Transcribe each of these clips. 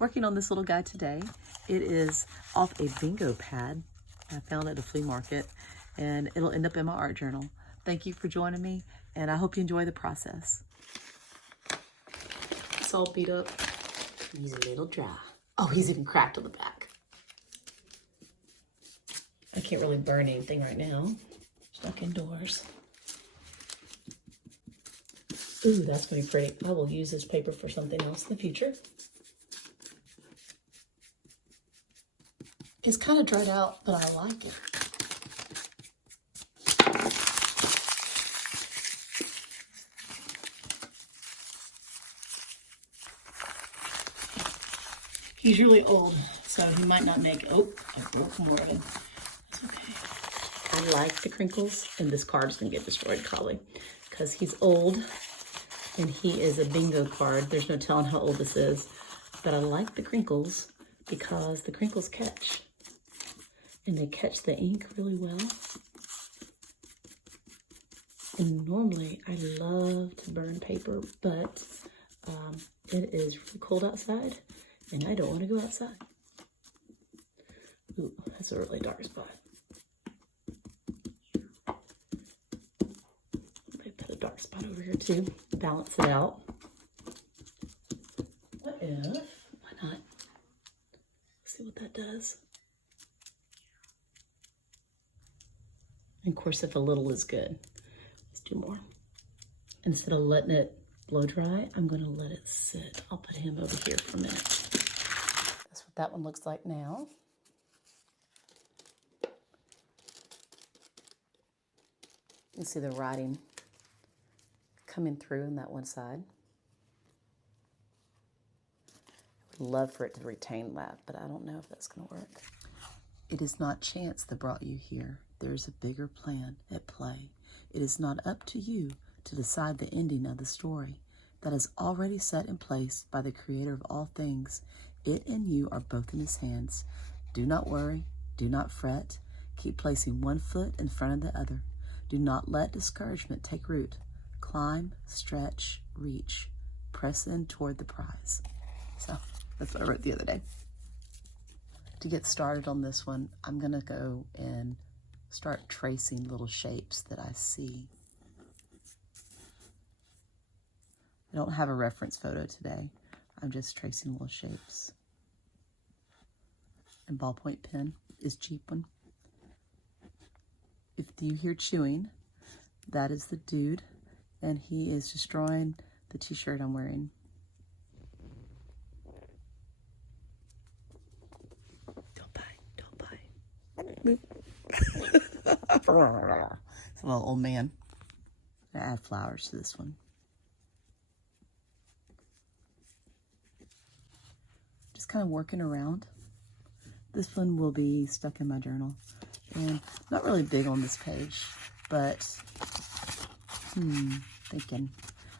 Working on this little guy today. It is off a bingo pad I found at a flea market, and it'll end up in my art journal. Thank you for joining me, and I hope you enjoy the process. It's all beat up. He's a little dry. Oh, he's even cracked on the back. I can't really burn anything right now. Stuck indoors. Ooh, that's gonna be pretty. I will use this paper for something else in the future. It's kind of dried out, but I like it. He's really old, so he might not make, oh, I broke more of him. That's okay. I like the crinkles, and this card's gonna get destroyed probably, because he's old, and he is a bingo card. There's no telling how old this is, but I like the crinkles because the crinkles catch, and they catch the ink really well. And normally I love to burn paper, but it is really cold outside, and I don't want to go outside. Ooh, that's a really dark spot. Maybe put a dark spot over here too, balance it out. What if, why not? Let's see what that does. And of course, if a little is good, let's do more. Instead of letting it blow dry, I'm gonna let it sit. I'll put him over here for a minute. That's what that one looks like now. You can see the writing coming through on that one side. I would love for it to retain that, but I don't know if that's gonna work. It is not chance that brought you here. There is a bigger plan at play. It is not up to you to decide the ending of the story that is already set in place by the creator of all things. It and you are both in his hands. Do not worry, do not fret. Keep placing one foot in front of the other. Do not let discouragement take root. Climb, stretch, reach. Press in toward the prize. So that's what I wrote the other day. To get started on this one, I'm gonna go and start tracing little shapes that I see. I don't have a reference photo today. I'm just tracing little shapes. And ballpoint pen is cheap one. If you hear chewing, that is the dude, and he is destroying the t-shirt I'm wearing. Don't bite, don't bite. It's a little old man. I add flowers to this one. Just kind of working around. This one will be stuck in my journal. And not really big on this page, but thinking.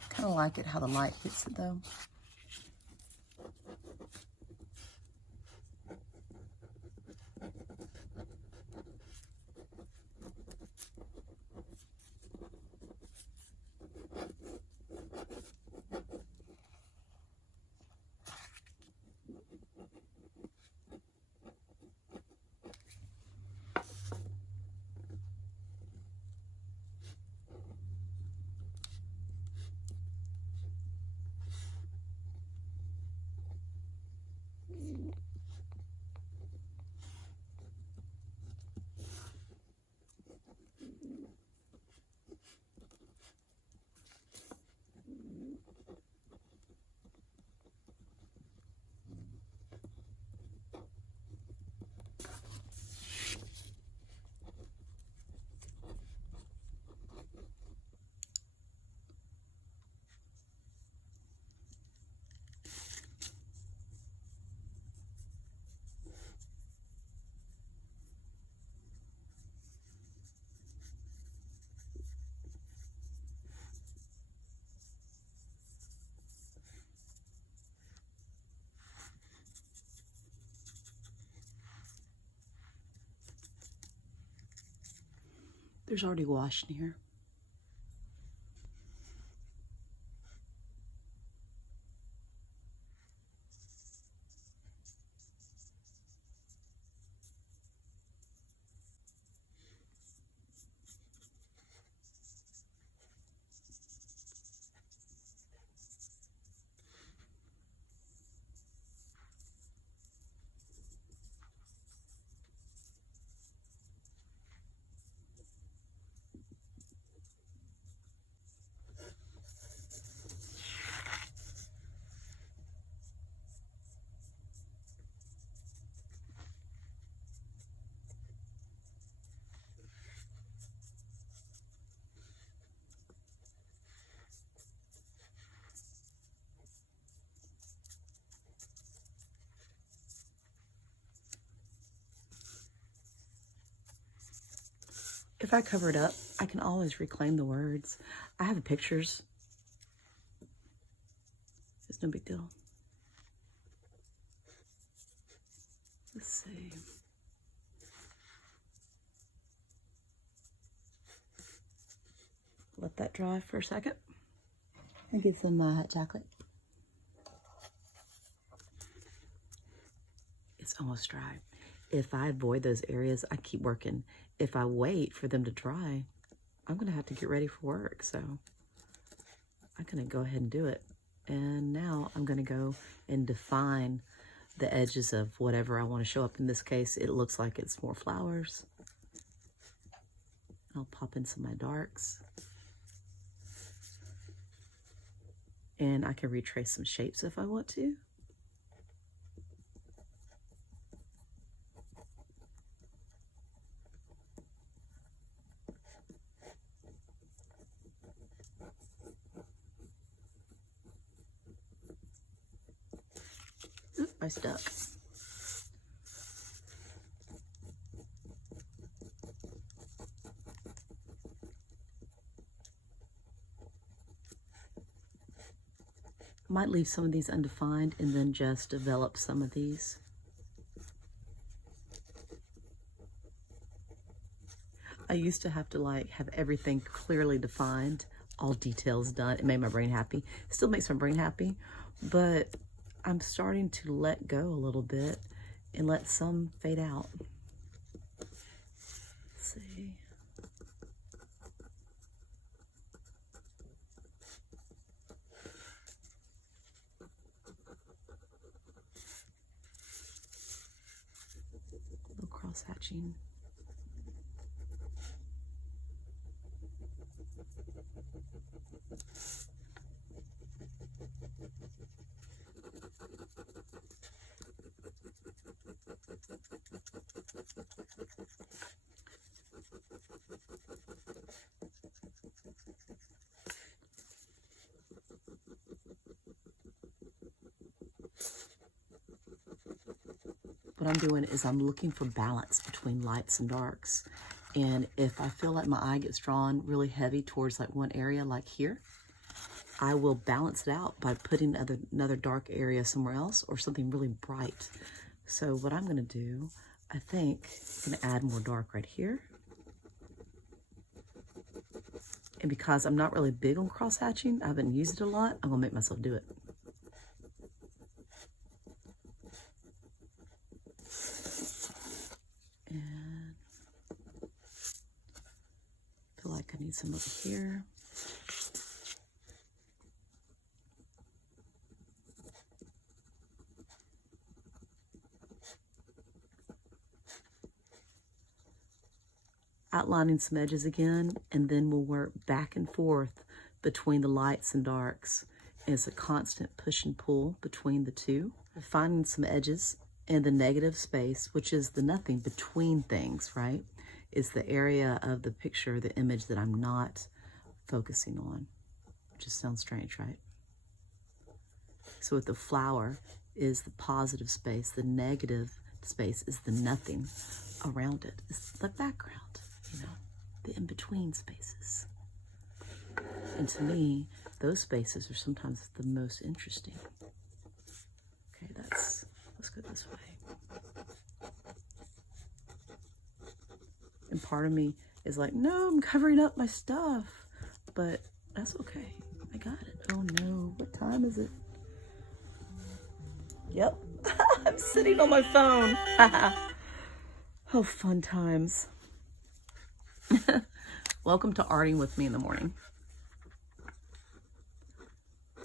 Kind of like it how the light hits it though. There's already gouache in here. If I cover it up, I can always reclaim the words. I have the pictures. It's no big deal. Let's see. Let that dry for a second. And get some hot chocolate. It's almost dry. If I avoid those areas, I keep working. If I wait for them to dry, I'm gonna have to get ready for work. So I'm gonna go ahead and do it. And now I'm gonna go and define the edges of whatever I want to show up. In this case, it looks like it's more flowers. I'll pop in some of my darks. And I can retrace some shapes if I want to. Oop, I stuck. Might leave some of these undefined and then just develop some of these. I used to have to have everything clearly defined, all details done. It made my brain happy. It still makes my brain happy, but I'm starting to let go a little bit and let some fade out. Let's see. A little cross hatching. What I'm doing is I'm looking for balance between lights and darks. And if I feel like my eye gets drawn really heavy towards like one area, like here, I will balance it out by putting another dark area somewhere else or something really bright. So what I'm gonna do, I think I'm gonna add more dark right here. And because I'm not really big on cross hatching, I haven't used it a lot, I'm gonna make myself do it. And I feel like I need some over here. Outlining some edges again, and then we'll work back and forth between the lights and darks. It's a constant push and pull between the two. Finding some edges and the negative space, which is the nothing between things, right? Is the area of the picture, the image that I'm not focusing on. It just sounds strange, right? So with the flower is the positive space, the negative space is the nothing around it. It's the background. You know, the in-between spaces. And to me, those spaces are sometimes the most interesting. Okay, let's go this way. And part of me is like, no, I'm covering up my stuff. But that's okay. I got it. Oh no, what time is it? Yep, I'm sitting on my phone. Oh, fun times. Welcome to arting with me in the morning. I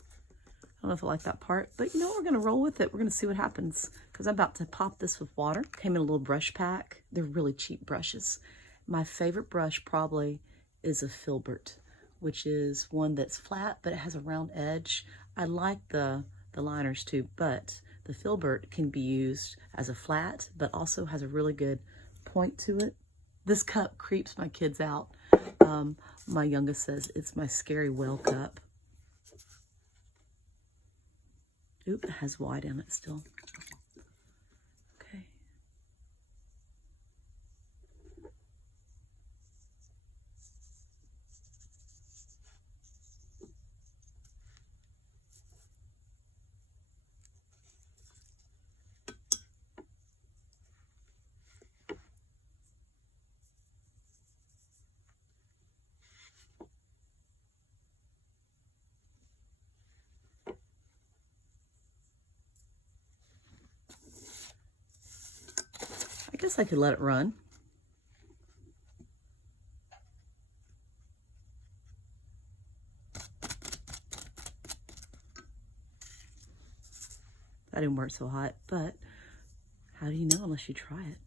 don't know if I like that part, but you know, we're gonna roll with it. We're gonna see what happens because I'm about to pop this with water. Came in a little brush pack. They're really cheap brushes. My favorite brush probably is a filbert, which is one that's flat, but it has a round edge. I like the liners too, but the filbert can be used as a flat, but also has a really good point to it. This cup creeps my kids out. My youngest says it's my scary whale cup. Oop, it has white in it still. Okay. I guess I could let it run. That didn't work so hot, but how do you know unless you try it?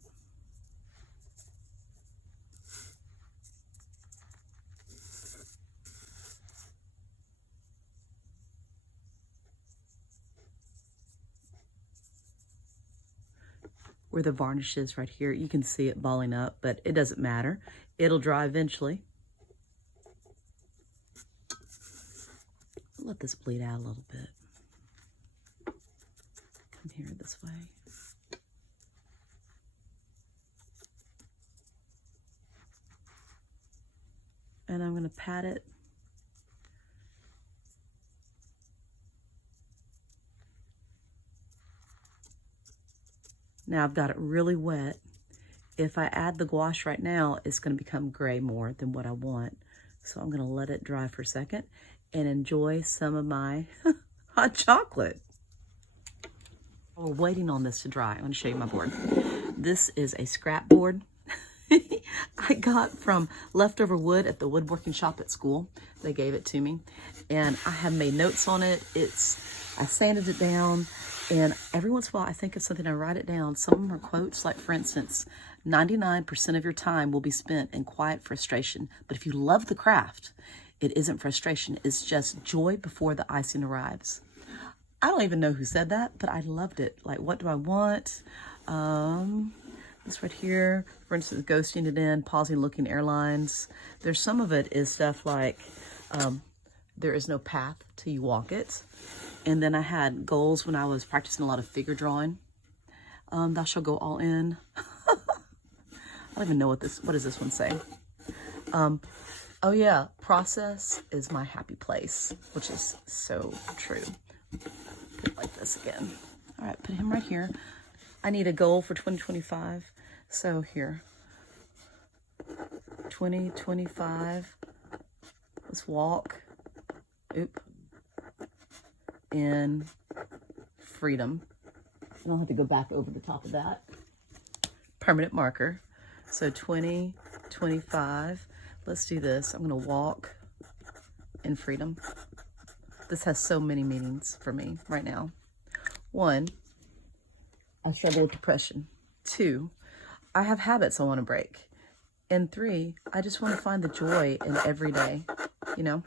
Where the varnish is right here, you can see it balling up, but it doesn't matter. It'll dry eventually. Let this bleed out a little bit. Come here this way. And I'm going to pat it. Now I've got it really wet. If I add the gouache right now, it's going to become gray more than what I want. So I'm going to let it dry for a second and enjoy some of my hot chocolate. While we're waiting on this to dry, I'm going to show you my board. This is a scrap board I got from leftover wood at the woodworking shop at school. They gave it to me, and I have made notes on it. I sanded it down, and every once in a while I think of something, I write it down. Some of them are quotes, like for instance, 99% of your time will be spent in quiet frustration, but if you love the craft, it isn't frustration, it's just joy before the icing arrives. I don't even know who said that, but I loved it. Like, what do I want? This right here, for instance, ghosting it in, pausing, looking airlines. There's some of it is stuff like, there is no path till you walk it. And then I had goals when I was practicing a lot of figure drawing. Thou shalt go all in. I don't even know what does this one say? Oh yeah, process is my happy place, which is so true. Put it like this again. All right, put him right here. I need a goal for 2025. So here, 2025, let's walk, in freedom. I don't have to go back over the top of that. Permanent marker. So 2025, let's do this. I'm gonna walk in freedom. This has so many meanings for me right now. 1, I struggle with depression. 2, I have habits I want to break. And 3, I just want to find the joy in every day, you know,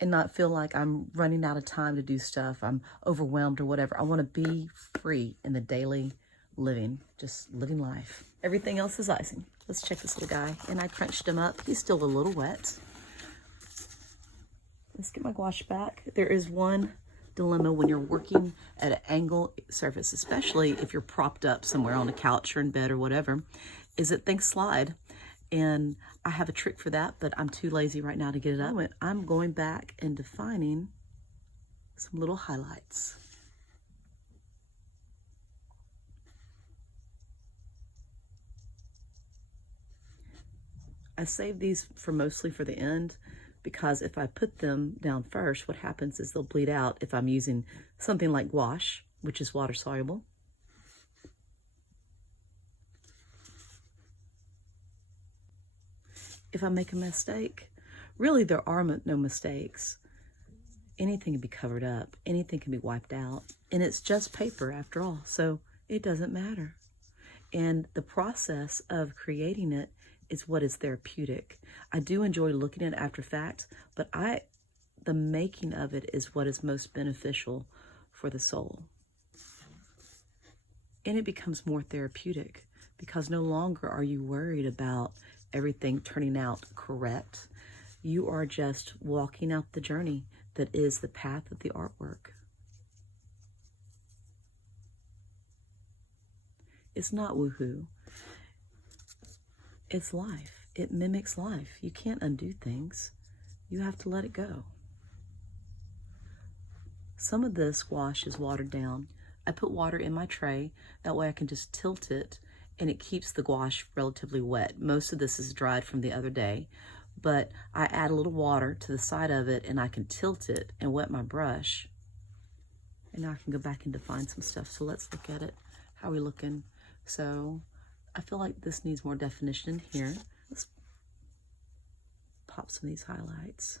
and not feel like I'm running out of time to do stuff. I'm overwhelmed or whatever. I want to be free in the daily living, just living life. Everything else is icing. Let's check this little guy. And I crunched him up. He's still a little wet. Let's get my gouache back. There is one dilemma when you're working at an angle surface, especially if you're propped up somewhere on a couch or in bed or whatever, is that things slide. And I have a trick for that, but I'm too lazy right now to get it up. I'm going back and defining some little highlights. I save these mostly for the end, because if I put them down first, what happens is they'll bleed out if I'm using something like gouache, which is water soluble. If I make a mistake, really there are no mistakes. Anything can be covered up, anything can be wiped out, and it's just paper after all, so it doesn't matter. And the process of creating it is what is therapeutic. I do enjoy looking at it after fact, but the making of it is what is most beneficial for the soul. And it becomes more therapeutic because no longer are you worried about everything turning out correct. You are just walking out the journey that is the path of the artwork. It's not woohoo. It's life. It mimics life. You can't undo things. You have to let it go. Some of this gouache is watered down. I put water in my tray. That way I can just tilt it and it keeps the gouache relatively wet. Most of this is dried from the other day, but I add a little water to the side of it and I can tilt it and wet my brush. And now I can go back and define some stuff. So let's look at it. How are we looking? So I feel like this needs more definition in here. Let's pop some of these highlights.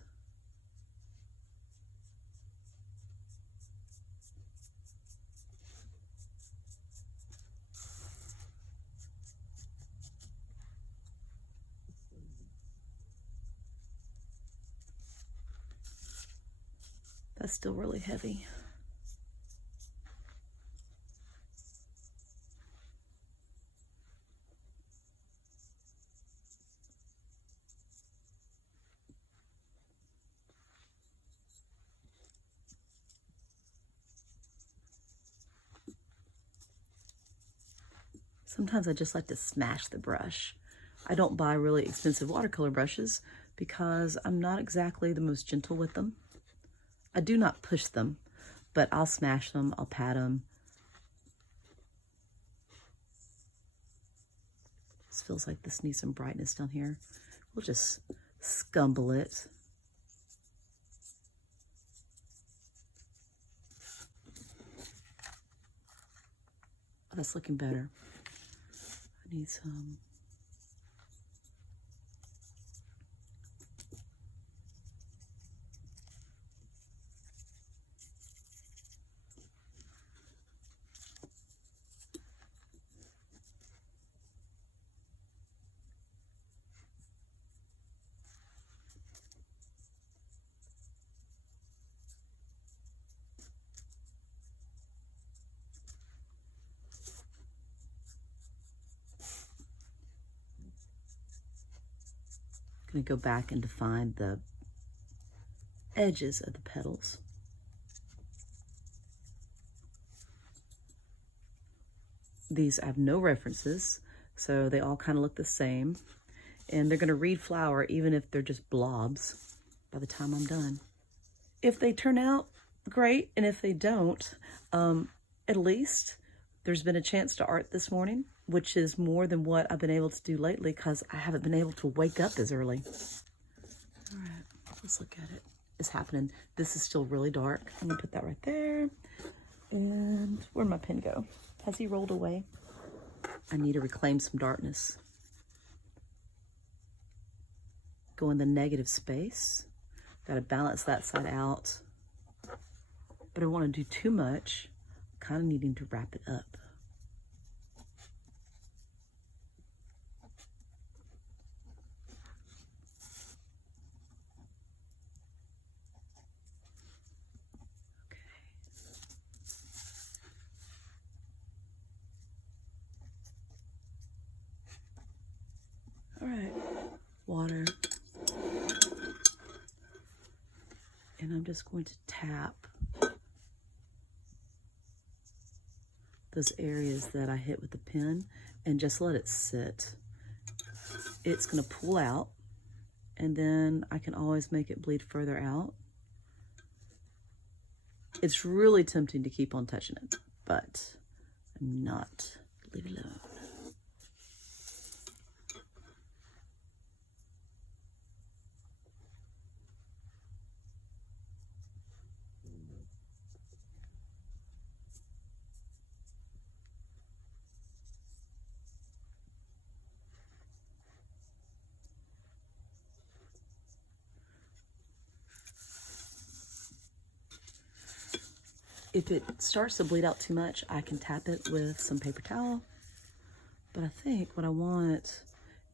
That's still really heavy. Sometimes I just like to smash the brush. I don't buy really expensive watercolor brushes because I'm not exactly the most gentle with them. I do not push them, but I'll smash them, I'll pat them. This feels like this needs some brightness down here. We'll just scumble it. Oh, that's looking better. I need some. I'm going to go back and define the edges of the petals. These have no references, so they all kind of look the same. And they're going to read flower even if they're just blobs by the time I'm done. If they turn out great, and if they don't, at least there's been a chance to art this morning, which is more than what I've been able to do lately because I haven't been able to wake up as early. All right, let's look at it. It's happening. This is still really dark. I'm gonna put that right there. And where'd my pen go? Has he rolled away? I need to reclaim some darkness. Go in the negative space. Gotta balance that side out. But I don't want to do too much. Kind of needing to wrap it up. All right, water. And I'm just going to tap those areas that I hit with the pen and just let it sit. It's gonna pull out and then I can always make it bleed further out. It's really tempting to keep on touching it, but I'm not. Leave it alone. If it starts to bleed out too much, I can tap it with some paper towel. But I think what I want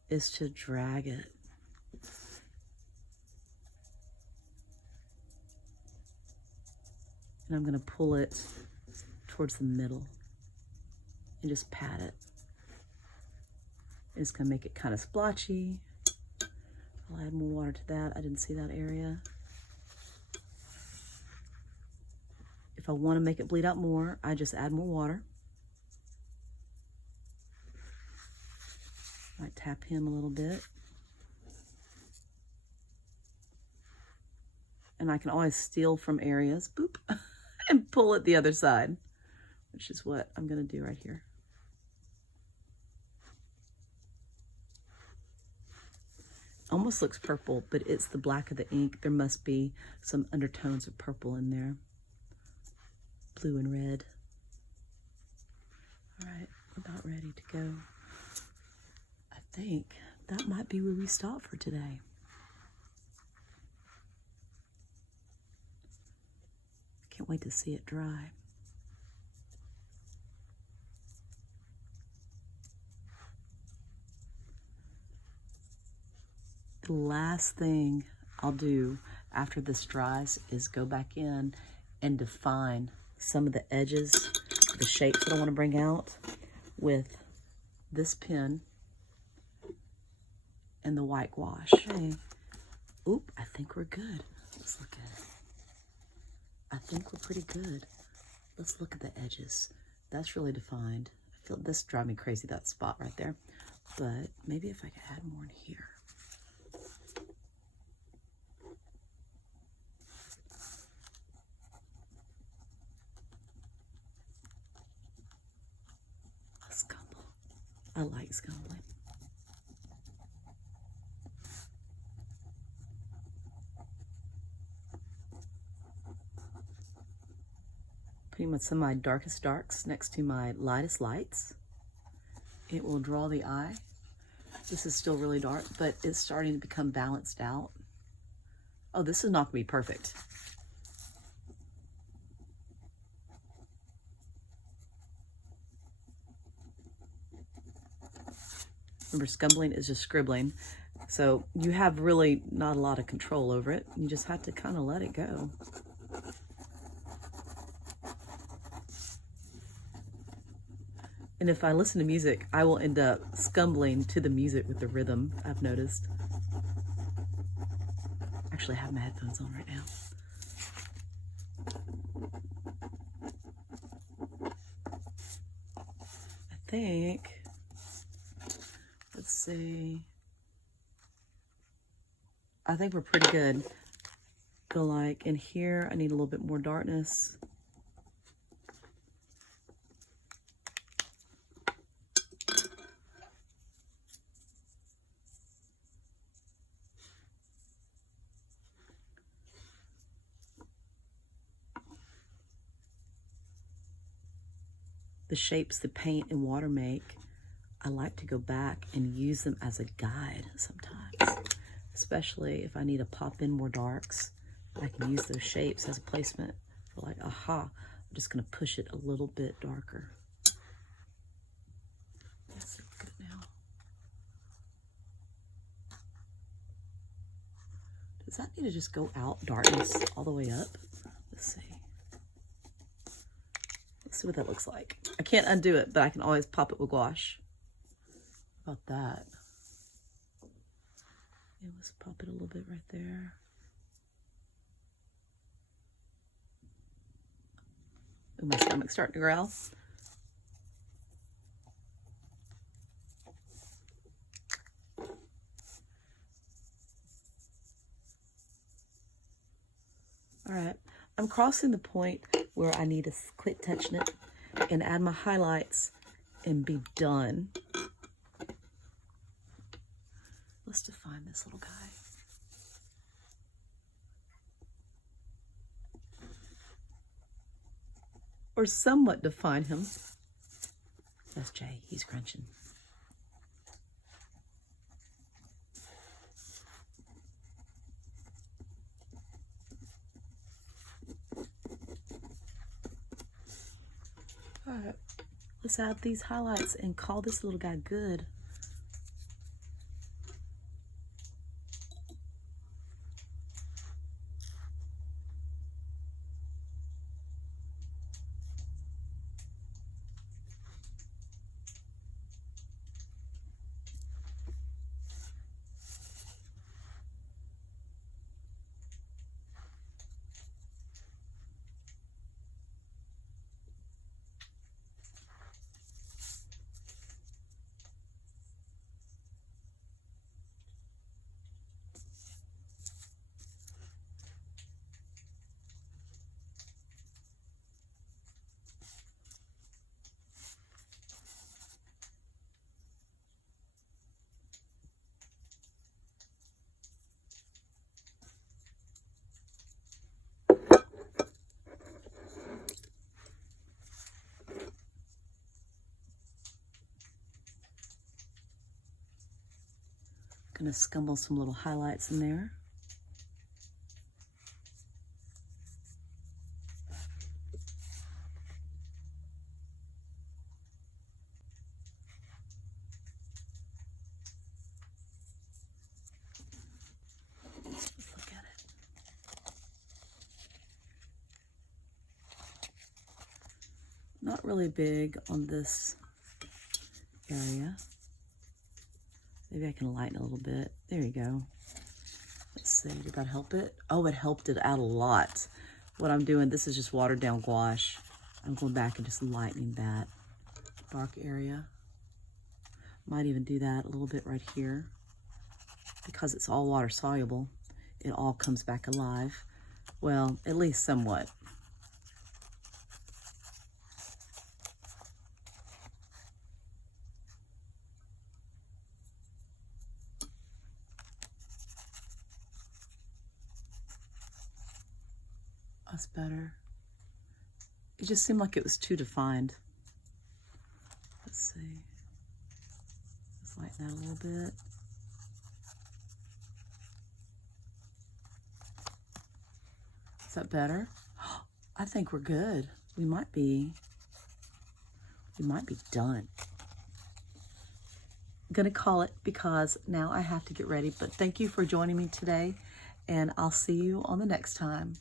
is to drag it. And I'm gonna pull it towards the middle and just pat it. It's gonna make it kind of splotchy. I'll add more water to that. I didn't see that area. If I want to make it bleed out more, I just add more water. Might tap him a little bit. And I can always steal from areas, boop, and pull it the other side, which is what I'm going to do right here. Almost looks purple, but it's the black of the ink. There must be some undertones of purple in there. Blue and red. All right, about ready to that might be where we stop for today. Can't wait to see it dry. The last thing I'll do after this dries is go back in and define some of the edges, the shapes that I want to bring out with this pen and the white gouache. Okay. Oop, I think we're good. Let's look at it. I think we're pretty good. Let's look at the edges. That's really defined. I feel this drive me crazy, that spot right there. But maybe if I could add more in here. A scumble. I like scumbling. Putting some of my darkest darks next to my lightest lights. It will draw the eye. This is still really dark, but it's starting to become balanced out. Oh, this is not going to be perfect. Remember, scumbling is just scribbling. So you have really not a lot of control over it. You just have to kind of let it go. And if I listen to music, I will end up scumbling to the music with the rhythm, I've noticed. Actually, I have my headphones on right now. I think, let's see. I think we're pretty good. Feel like in here, I need a little bit more darkness. The shapes that paint and water make, I like to go back and use them as a guide sometimes, especially if I need to pop in more darks. I can use those shapes as a placement for like, aha, I'm just going to push it a little bit darker. That's good now. Does that need to just go out darkness all the way up? Let's see. Let's see what that looks like. I can't undo it, but I can always pop it with gouache. How about that? Yeah, let's pop it a little bit right there. Ooh, my stomach's starting to growl. All right, I'm crossing the point where I need to quit touching it and add my highlights and be done. Let's define this little guy. Or somewhat define him. That's Jay, he's crunching. All right, let's add these highlights and call this little guy good. Gonna scumble some little highlights in there. Let's look at it. Not really big on this area. Maybe I can lighten a little bit. There you go. Let's see, did that help it? Oh, it helped it out a lot. What I'm doing, this is just watered down gouache. I'm going back and just lightening that dark area. Might even do that a little bit right here. Because it's all water soluble, it all comes back alive. Well, at least somewhat. That's better. It just seemed like it was too defined. Let's see. Let's lighten that a little bit. Is that better? I think we're good. We might be done. I'm gonna call it because now I have to get ready, but thank you for joining me today, and I'll see you on the next time.